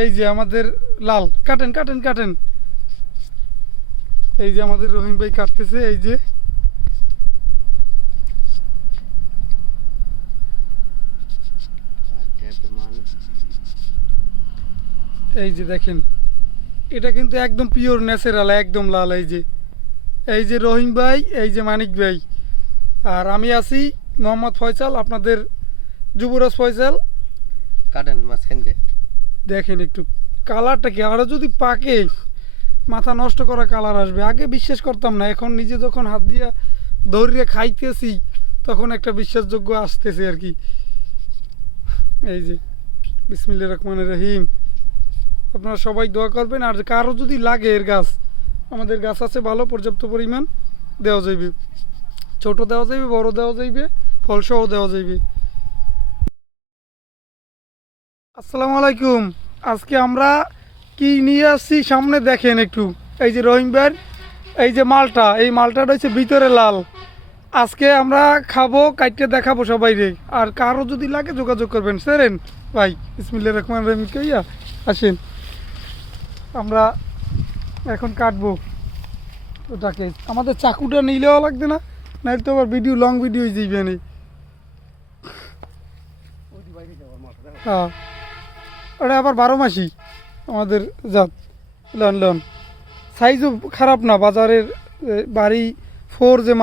এই যে আমাদের লাল, কাটেন কাটেন কাটেন। এই যে আমাদের রহিম ভাই কাটতেছে। এই যে এই যে দেখেন, এটা কিন্তু একদম পিওর ন্যাচারাল, একদম লাল। এই যে রহিম ভাই, এই যে মানিক ভাই, আর আমি আছি মোহাম্মদ ফয়সাল, আপনাদের যুবরাজ ফয়সাল। কাটেন মাঝখান দিয়ে। দেখেন একটু কালারটা কি, আরও যদি পাকে মাথা নষ্ট করা কালার আসবে। আগে বিশ্বাস করতাম না, এখন নিজে যখন হাত দিয়া ধরিয়ে খাইতেছি তখন একটা বিশ্বাসযোগ্য আসতেছে আর কি। এই যে বিসমিল্লাহির রহমানির রহিম। আপনারা সবাই দোয়া করবেন, আর কারো যদি লাগে এর গাছ, আমাদের গাছ আছে ভালো, পর্যাপ্ত পরিমাণ দেওয়া যাইবে, ছোট দেওয়া যাইবে, বড় দেওয়া যাইবে, ফলসহ দেওয়া যাইবে। আসসালামু আলাইকুম। আজকে আমরা কি নিয়ে আসছি সামনে দেখেন একটু। এই যে রহিম ভাইয়ের এই যে মালটা, এই মালটাটা হচ্ছে ভিতরে লাল। আজকে আমরা খাবো, কাইটে দেখাবো সবাইরে। আর কারো যদি লাগে যোগাযোগ করবেন। সেরেন ভাই, বিসমিল্লাহির রহমানির রহিম কইয়া আসেন, আমরা এখন কাটবো ওটাকে। আমাদের চাকুটা নিলেও লাগবে না, নাহলে তো আবার ভিডিও, লং ভিডিও যাইবে না। হ্যাঁ, ওটা আবার 12 মাসি আমাদের জাত। লন লন সাইজও খারাপ না, বাজারের বাড়ি 4 যে